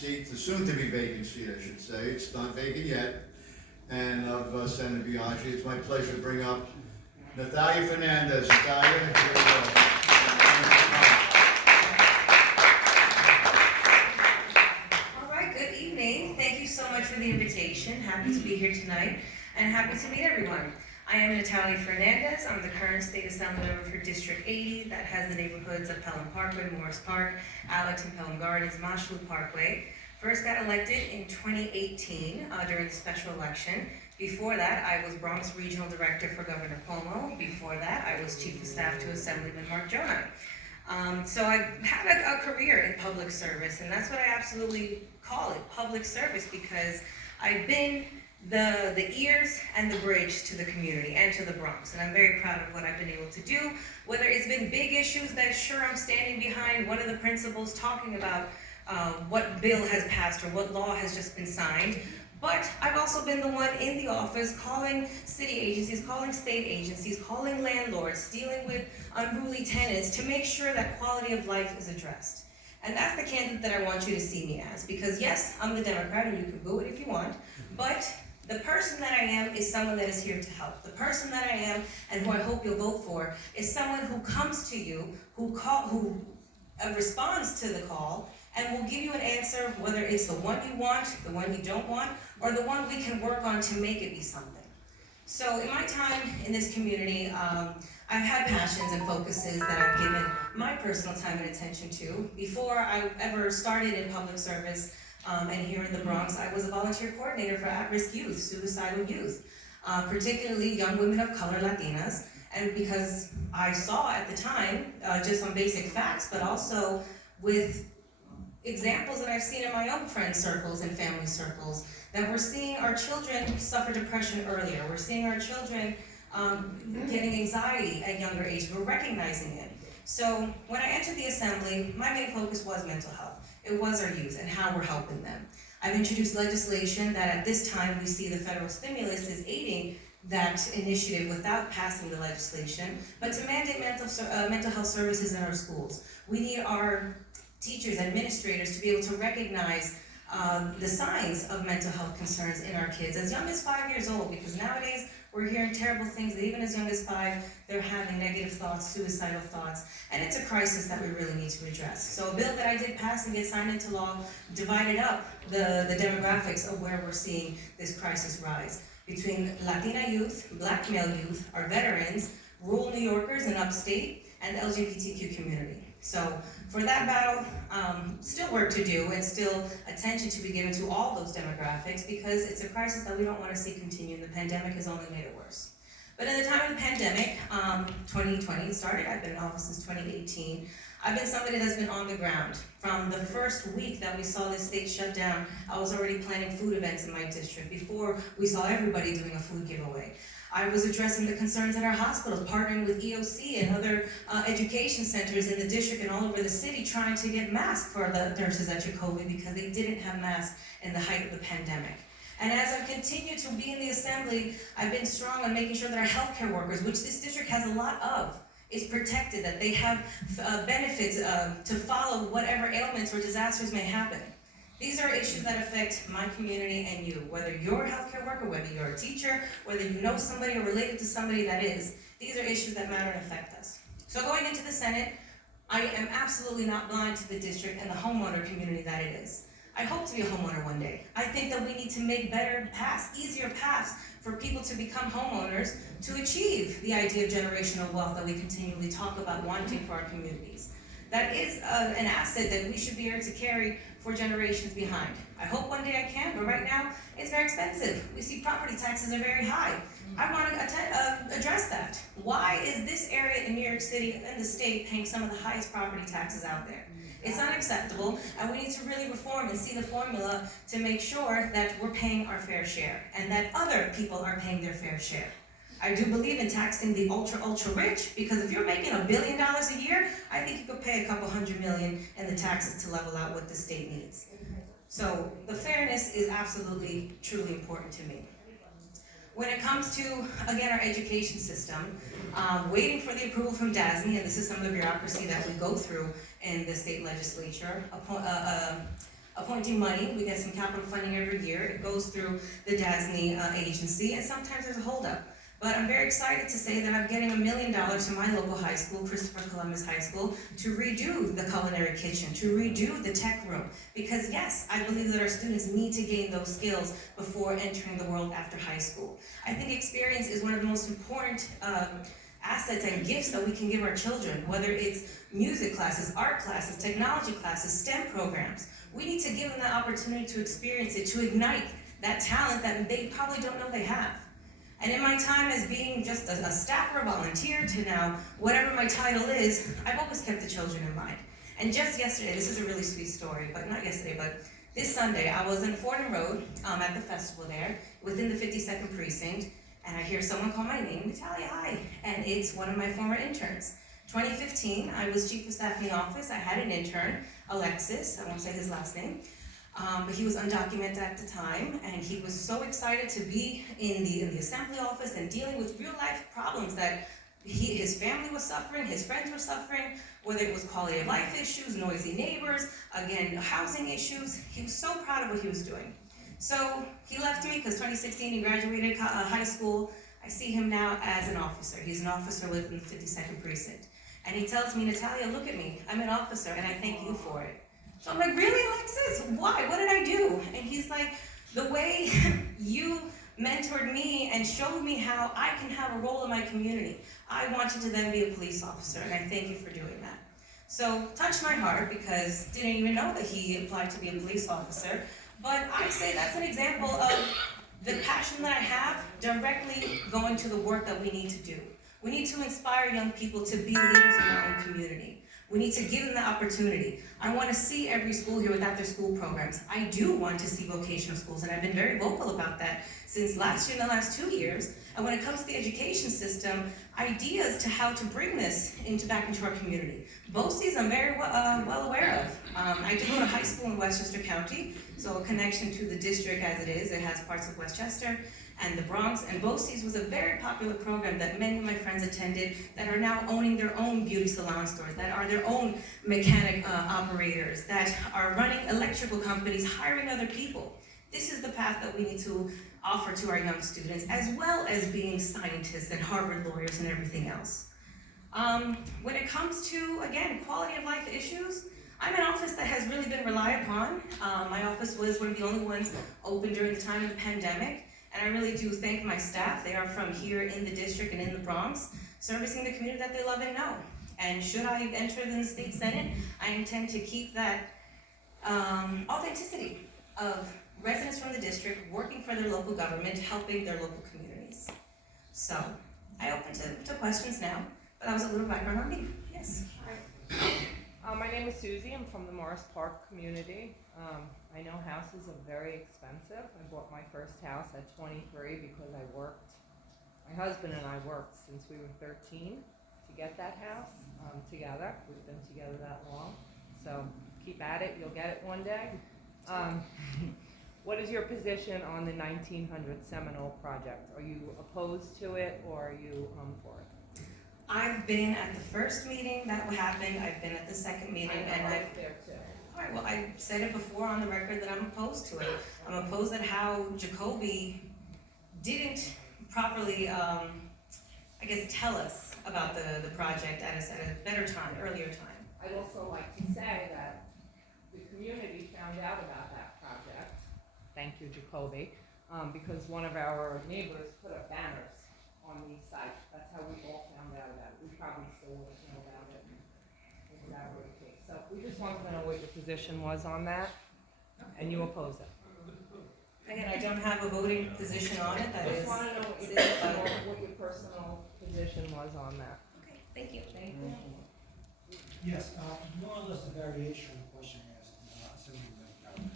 seat, the soon-to-be vacant seat, I should say, it's not vacant yet, and of Senator Biaggi. It's my pleasure to bring up Nathalia Fernandez. Nathalia, here you go. All right, good evening. Thank you so much for the invitation. Happy to be here tonight, and happy to meet everyone. I am Nathalia Fernandez. I'm the current State Assemblymember for District 80 that has the neighborhoods of Pelham Parkway, Morris Park, Allerton, Pelham Gardens, Mosholu Parkway. First got elected in 2018 during the special election. Before that, I was Bronx Regional Director for Governor Cuomo. Before that, I was Chief of Staff to Assemblyman Mark Jonah. So I had a career in public service, and that's what I absolutely call it, public service, because I've been the ears and the bridge to the community and to the Bronx. And I'm very proud of what I've been able to do, whether it's been big issues that sure I'm standing behind one of the principals talking about what bill has passed or what law has just been signed. But I've also been the one in the office calling city agencies, calling state agencies, calling landlords, dealing with unruly tenants to make sure that quality of life is addressed. And that's the candidate that I want you to see me as, because yes, I'm the Democrat and you can boo it if you want, but the person that I am is someone that is here to help. The person that I am and who I hope you'll vote for is someone who comes to you, who responds to the call, and will give you an answer, whether it's the one you want, the one you don't want, or the one we can work on to make it be something. So in my time in this community, I've had passions and focuses that I've given my personal time and attention to. Before I ever started in public service, and here in the Bronx, I was a volunteer coordinator for at-risk youth, suicidal youth, particularly young women of color, Latinas. And because I saw at the time, just on basic facts, but also with examples that I've seen in my own friend circles and family circles, that we're seeing our children suffer depression earlier. We're seeing our children getting anxiety at younger age. We're recognizing it. So when I entered the assembly, my main focus was mental health. It was our youth and how we're helping them. I've introduced legislation that at this time we see the federal stimulus is aiding that initiative without passing the legislation, but to mandate mental health services in our schools. We need our teachers, administrators to be able to recognize the signs of mental health concerns in our kids as young as 5 years old, because nowadays we're hearing terrible things that even as young as 5, they're having negative thoughts, suicidal thoughts, and it's a crisis that we really need to address. So a bill that I did pass and get signed into law divided up the demographics of where we're seeing this crisis rise between Latina youth, Black male youth, our veterans, rural New Yorkers and upstate, and the LGBTQ community. So for that battle, still work to do and still attention to be given to all those demographics, because it's a crisis that we don't want to see continue, and the pandemic has only made it worse. But in the time of the pandemic, 2020 started, I've been in office since 2018. I've been somebody that's been on the ground. From the first week that we saw this state shut down, I was already planning food events in my district before we saw everybody doing a food giveaway. I was addressing the concerns at our hospitals, partnering with EOC and other education centers in the district and all over the city, trying to get masks for the nurses at Jacoby because they didn't have masks in the height of the pandemic. And as I've continued to be in the assembly, I've been strong on making sure that our healthcare workers, which this district has a lot of, is protected, that they have benefits to follow whatever ailments or disasters may happen. These are issues that affect my community and you, whether you're a healthcare worker, whether you're a teacher, whether you know somebody or related to somebody that is. These are issues that matter and affect us. So going into the Senate, I am absolutely not blind to the district and the homeowner community that it is. I hope to be a homeowner one day. I think that we need to make better paths, easier paths for people to become homeowners to achieve the idea of generational wealth that we continually talk about wanting for our communities. That is an asset that we should be able to carry for generations behind. I hope one day I can, but right now it's very expensive. We see property taxes are very high. I want to address that. Why is this area in New York City and the state paying some of the highest property taxes out there? It's unacceptable, and we need to really reform and see the formula to make sure that we're paying our fair share and that other people are paying their fair share. I do believe in taxing the ultra rich, because if you're making $1 billion a year, I think you could pay a couple $100 million in the taxes to level out what the state needs. So the fairness is absolutely, truly important to me. When it comes to, again, our education system, waiting for the approval from DASNY, and this is some of the bureaucracy that we go through in the state legislature, appointing money. We get some capital funding every year. It goes through the DASNY agency, and sometimes there's a holdup. But I'm very excited to say that I'm getting $1 million to my local high school, Christopher Columbus High School, to redo the culinary kitchen, to redo the tech room. Because yes, I believe that our students need to gain those skills before entering the world after high school. I think experience is one of the most important assets and gifts that we can give our children, whether it's music classes, art classes, technology classes, STEM programs. We need to give them that opportunity to experience it, to ignite that talent that they probably don't know they have. And in my time as being just a staff or a volunteer to now, whatever my title is, I've always kept the children in mind. And just yesterday, this is a really sweet story, but not yesterday, but this Sunday, I was in Fordham Road at the festival there, within the 52nd precinct, and I hear someone call my name, Nathalia, hi, and it's one of my former interns. 2015, I was chief of staff in the office. I had an intern, Alexis, I won't say his last name, but he was undocumented at the time, and he was so excited to be in the assembly office and dealing with real life problems that his family was suffering, his friends were suffering, whether it was quality of life issues, noisy neighbors, again, housing issues. He was so proud of what he was doing. So he left me because 2016 he graduated high school. I see him now as an officer. He's an officer within the 52nd precinct. And he tells me, Nathalia, look at me, I'm an officer and I thank you for it. So I'm like, really, Alexis? Why? What did I do? And he's like, the way you mentored me and showed me how I can have a role in my community. I wanted to then be a police officer, and I thank you for doing that. So, touched my heart because didn't even know that he applied to be a police officer. But I say that's an example of the passion that I have directly going to the work that we need to do. We need to inspire young people to be leaders in their own community. We need to give them the opportunity. I want to see every school here with after-school programs. I do want to see vocational schools, and I've been very vocal about that since last year and the last 2 years. And when it comes to the education system, ideas to how to bring this back into our community. BOCES I'm very well aware of. I did go to high school in Westchester County, so a connection to the district as it is. It has parts of Westchester and the Bronx, and BOCES was a very popular program that many of my friends attended that are now owning their own beauty salon stores, that are their own mechanic operators, that are running electrical companies, hiring other people. This is the path that we need to offer to our young students, as well as being scientists and Harvard lawyers and everything else. When it comes to, again, quality of life issues, I'm an office that has really been relied upon. My office was one of the only ones open during the time of the pandemic. And I really do thank my staff. They are from here in the district and in the Bronx, servicing the community that they love and know. And should I enter the state senate, I intend to keep that authenticity of residents from the district working for their local government, helping their local communities. So, I open to questions now, but that was a little background on me. Yes? Hi. My name is Susie. I'm from the Morris Park community. I know houses are very expensive. I bought my first house at 23 because I worked. My husband and I worked since we were 13 to get that house together. We've been together that long. So keep at it. You'll get it one day. What is your position on the 1900 Seminole project? Are you opposed to it or are you for it? I've been at the first meeting that happened. I've been at the second meeting, and I was there too. All right, well, I said it before on the record that I'm opposed to it. I'm opposed at how Jacoby didn't properly, I guess, tell us about the project at a better time, earlier time. I'd also like to say that the community found out about that project. Thank you, Jacoby, because one of our neighbors put up banners on the site. That's how we all found out about it. We probably still wouldn't know about it if that were the case. So we just wanted to know what your position was on that, and you oppose it. Again, I don't have a voting position on it. That I is. just want to know what your personal position was on that. Okay, thank you. Thank you. Yes, more or less a variation of the question asked, Assemblymember.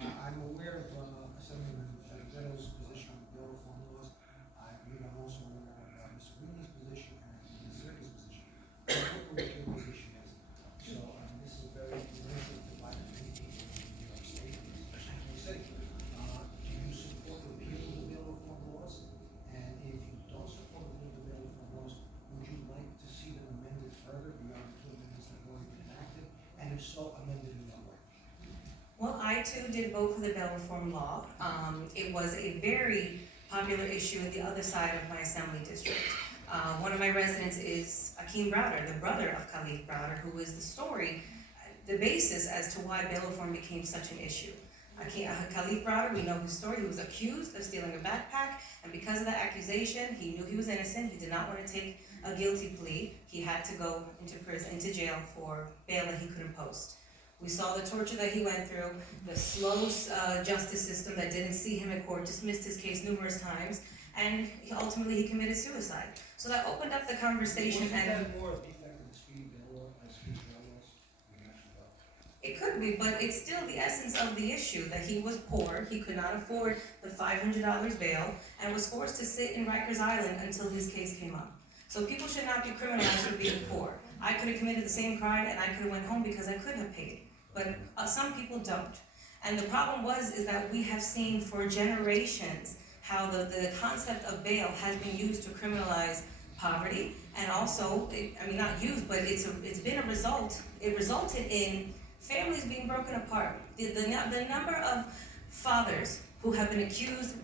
I'm aware of Assemblymember Zeno's position on the bill reform laws. I believe I'm also aware of Ms. Marina's position and Ms. Zerka's position. I don't know what your position is. So this is very limited to by many people in New York State, especially in New York City. Do you support repeal of the bill reform laws? And if you don't support repeal of the bill reform laws, would you like to see them amended further beyond the two amendments that have already been enacted? And if so, amended in what too did vote for the bail reform law. It was a very popular issue at the other side of my assembly district. One of my residents is Akeem Browder, the brother of Khalif Browder, who is the story, the basis as to why bail reform became such an issue. Khalif Browder, we know his story. He was accused of stealing a backpack, and because of that accusation, he knew he was innocent. He did not want to take a guilty plea. He had to go into prison, into jail for bail that he couldn't post. We saw the torture that he went through, the slow justice system that didn't see him in court, dismissed his case numerous times, and ultimately he committed suicide. So that opened up the conversation. Wasn't And that more effective than speed bail law, speed bail laws? it could be, but it's still the essence of the issue, that he was poor, he could not afford the $500 bail, and was forced to sit in Rikers Island until his case came up. So people should not be criminalized for being poor. I could have committed the same crime and I could have went home because I could have paid, but some people don't. And the problem is that we have seen for generations how the concept of bail has been used to criminalize poverty, and also, not used, but it's been a result. It resulted in families being broken apart. The number of fathers who have been accused,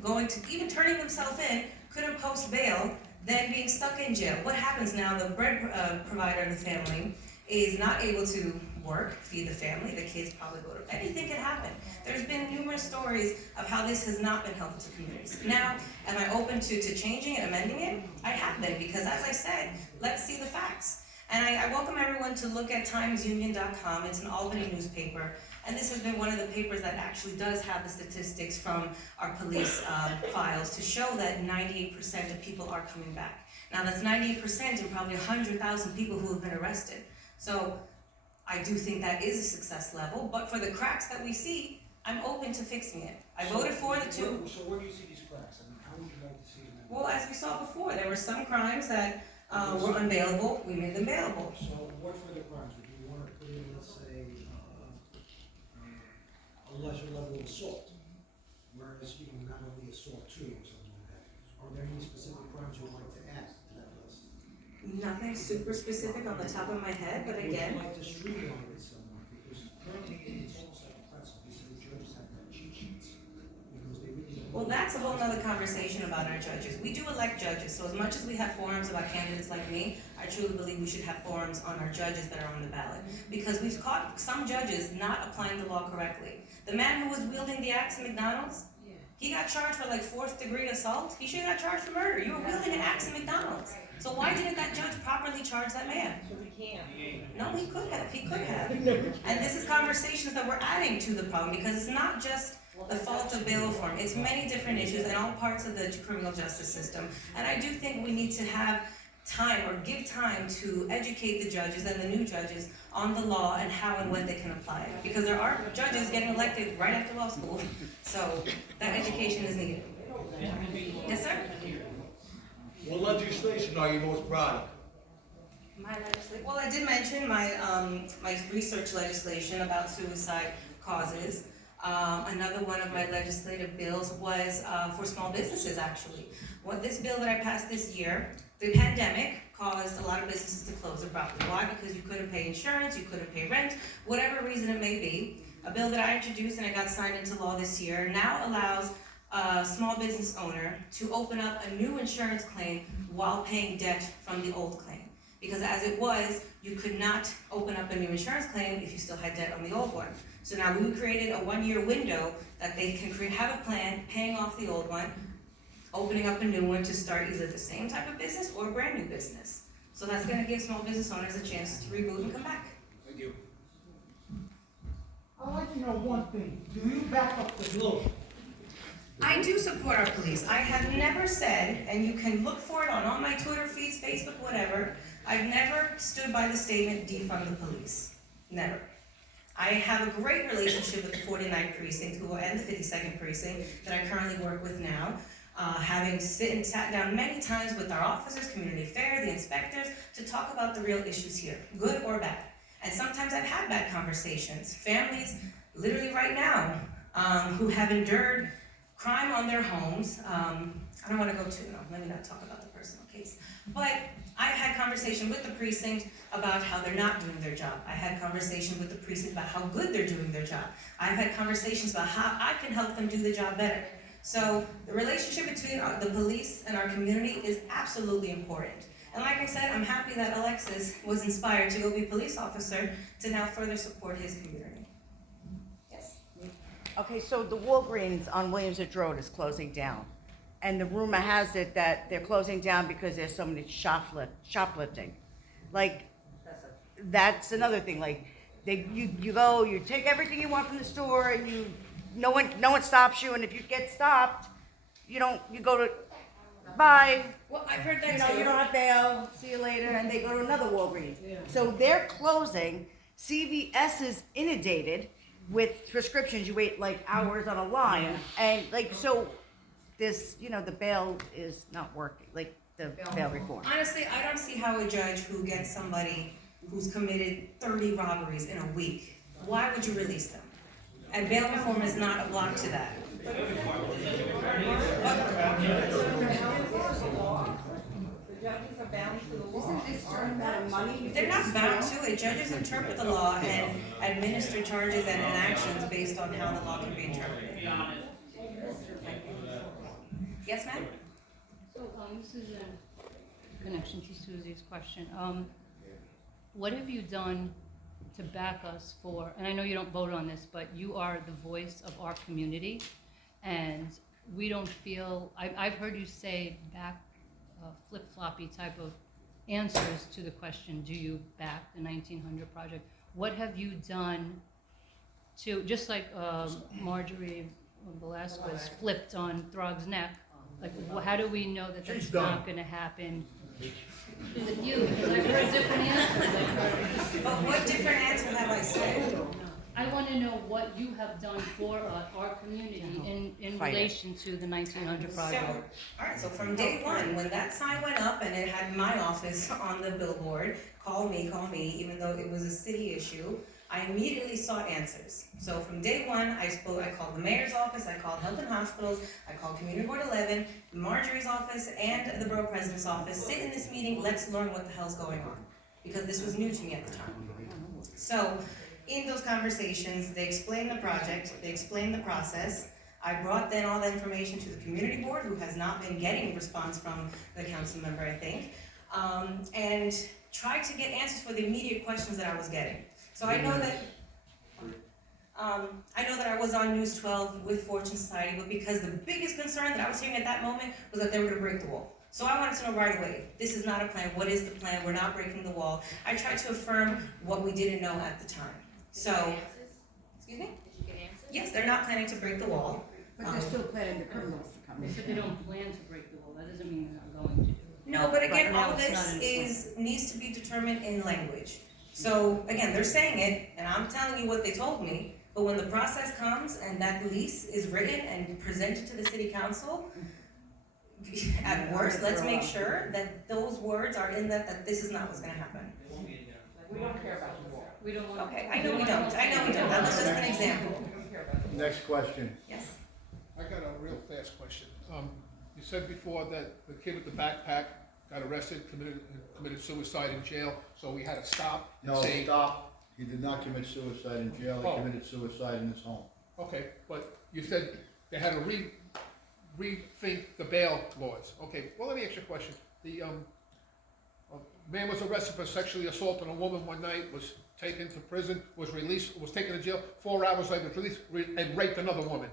even turning themselves in, couldn't post bail, then being stuck in jail. What happens now? The bread provider of the family is not able to work, feed the family, the kids probably go to, anything can happen. There's been numerous stories of how this has not been helpful to communities. Now, am I open to changing it, amending it? I have been, because as I said, let's see the facts. And I welcome everyone to look at timesunion.com. It's an Albany newspaper, and this has been one of the papers that actually does have the statistics from our police files to show that 98% of people are coming back. Now that's 98% and probably 100,000 people who have been arrested. So I do think that is a success level, but for the cracks that we see, I'm open to fixing it. I voted for the two. So where do you see these cracks? How would you like to see them? Well, as we saw before, there were some crimes that were unbailable. We made them bailable. So what for the crimes? Would you want to put in, let's say, a lesser level of assault? Whereas, not only assault two or something like that. Are there any specific crimes you'd like to add to that list? Nothing super specific on the top of my head, but Would again, you like to streamline it somewhat? Because currently it's almost like a pretzel. You see the judges have their cheat sheets. Because they really don't. well, that's a whole nother conversation about our judges. We do elect judges, so as much as we have forums about candidates like me, I truly believe we should have forums on our judges that are on the ballot. Because we've caught some judges not applying the law correctly. The man who was wielding the axe in McDonald's, he got charged for like 4th-degree assault. He should have got charged for murder. You were wielding an axe in McDonald's. So why didn't that judge properly charge that man? Because we can't. No, he could have. He could have. And this is conversations that we're adding to the problem, because it's not just the fault of bail reform. It's many different issues in all parts of the criminal justice system. And I do think we need to have time, or give time, to educate the judges and the new judges on the law and how and when they can apply it. Because there are judges getting elected right after law school. So that education is needed. Yes, sir? What legislation are you most proud of? My legislation, well, I did mention my research legislation about suicide causes. Another one of my legislative bills was for small businesses, actually. This bill that I passed this year, the pandemic caused a lot of businesses to close abruptly. Why? Because you couldn't pay insurance, you couldn't pay rent, whatever reason it may be. A bill that I introduced and it got signed into law this year now allows a small business owner to open up a new insurance claim while paying debt from the old claim. Because as it was, you could not open up a new insurance claim if you still had debt on the old one. So now we created a 1-year window that they can have a plan, paying off the old one, opening up a new one to start either the same type of business or a brand new business. So that's gonna give small business owners a chance to reboot and come back. Thank you. I'd like to know one thing. Do you back up the bill? I do support our police. I have never said, and you can look for it on all my Twitter feeds, Facebook, whatever, I've never stood by the statement, defund the police. Never. I have a great relationship with the 49th precinct and the 52nd precinct that I currently work with now. Having sat down many times with our officers, community affairs, the inspectors, to talk about the real issues here, good or bad. And sometimes I've had bad conversations. Families, literally right now, who have endured crime on their homes. I don't want to go too, no, let me not talk about the personal case. But I've had conversation with the precinct about how they're not doing their job. I had conversation with the precinct about how good they're doing their job. I've had conversations about how I can help them do the job better. So the relationship between the police and our community is absolutely important. And like I said, I'm happy that Alexis was inspired to go be a police officer to now further support his community. Yes? Okay, so the Walgreens on Williamsbridge Road is closing down. And the rumor has it that they're closing down because there's so many shoplifting. Like, that's another thing, like, you go, you take everything you want from the store and no one stops you, and if you get stopped, you go to, bye. Well, I've heard that You know, too. you don't have bail, see you later, and they go to another Walgreens. So they're closing, CVS is inundated with prescriptions, you wait like hours on a line, and like, so this, the bail is not working, like the bail reform. Honestly, I don't see how a judge who gets somebody who's committed 30 robberies in a week, why would you release them? And bail reform is not a block to that. The judges are bound to the law. Isn't this a matter of money? They're not bound to it. Judges interpret the law and administer charges and actions based on how the law can be interpreted. Yes, ma'am? So, this is in connection to Susie's question. What have you done to back us for, and I know you don't vote on this, but you are the voice of our community, and we don't feel, I've heard you say back flip-floppy type of answers to the question, do you back the 1900 project? What have you done to, just like Marjorie Velasquez flipped on Throg's neck, like, how do we know that that's not gonna happen with you? Because I've heard different answers. But what different answer have I said? I wanna know what you have done for our community in Fight it. relation to the 1900 So, project. alright, so from day one, when that sign went up and it had my office on the billboard, call me, even though it was a city issue, I immediately sought answers. So from day one, I called the mayor's office, I called Health and Hospitals, I called Community Board 11, Marjorie's office, and the Borough President's office. Sit in this meeting, let's learn what the hell's going on. Because this was new to me at the time. So, in those conversations, they explained the project, they explained the process. I brought then all the information to the community board, who has not been getting a response from the council member, I think, and tried to get answers for the immediate questions that I was getting. So I know that I was on News 12 with Fortune Society, but because the biggest concern that I was hearing at that moment was that they were gonna break the wall. So I wanted to know right away, this is not a plan, what is the plan, we're not breaking the wall. I tried to affirm what we didn't know at the time. So, excuse me? Did you get answers? Yes, they're not planning to break the wall. But they're still planning the criminals to come They in. said they don't plan to break the wall, that doesn't mean they're not going to do it. No, but Right again, now all of it's not this in needs to be determined in language. So, again, they're saying it, and I'm telling you what they told me, but when the process comes and that lease is written and presented to the city council, at worst, let's make sure that those words are in that this is not what's gonna happen. We don't care about the wall. We don't want. Okay, I know we don't, that was just an example. We don't care about the wall. Next question. Yes? I got a real fast question. You said before that the kid with the backpack got arrested, committed suicide in jail, so we had to stop and No, say. stop. He did not commit suicide in jail. He Oh. committed suicide in his home. Okay, but you said they had to rethink the bail laws. Okay, well, let me ask you a question. The man was arrested for sexually assaulting a woman one night, was taken to prison, was released, was taken to jail, 4 hours later was released, and raped another woman.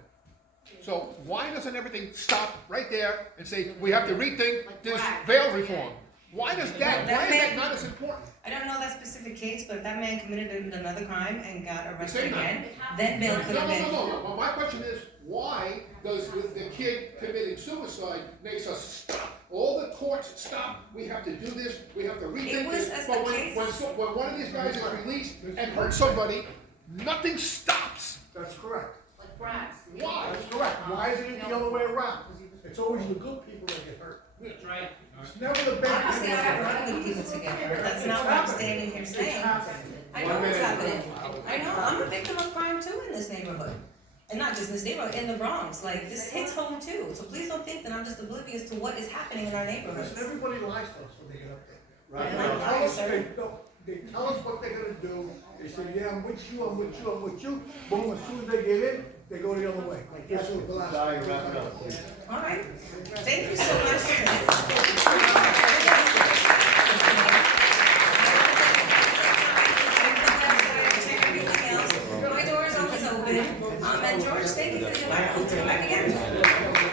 So why doesn't everything stop right there and say, we have to rethink this bail reform? Why does that, why is that not as important? I don't know that specific case, but that man committed another crime and got arrested Same again, then bail could have been. No. Well, my question is, why does the kid committing suicide makes us stop? All the courts stop, we have to do this, we have to rethink It was this. a But case- when one of these guys is released and hurts somebody, nothing stops. That's correct. Like brass. Why? That's correct. Why isn't it the other way around? It's always the good people that get hurt. It's never the bad Honestly, people I that have get hurt. running good people together, that's not what I'm standing here saying. I know what's happening, I know, I'm a victim of crime too in this neighborhood. And not just in this neighborhood, in the Bronx, like, this hits home too, so please don't think that I'm just oblivious to what is happening in our neighborhoods. Listen, everybody lies to us when they get up there. Right. And They I'm tell us, sir. they tell us what they're gonna do, they say, yeah, I'm with you, I'm with you, I'm with you, boom, as soon as they get in, they go the other way. That's what the last. Natalia, wrap it up, please. All right, thank you so much for this. Check everything else. My door is always open. And George, thank you for the invite. I'll do it back again.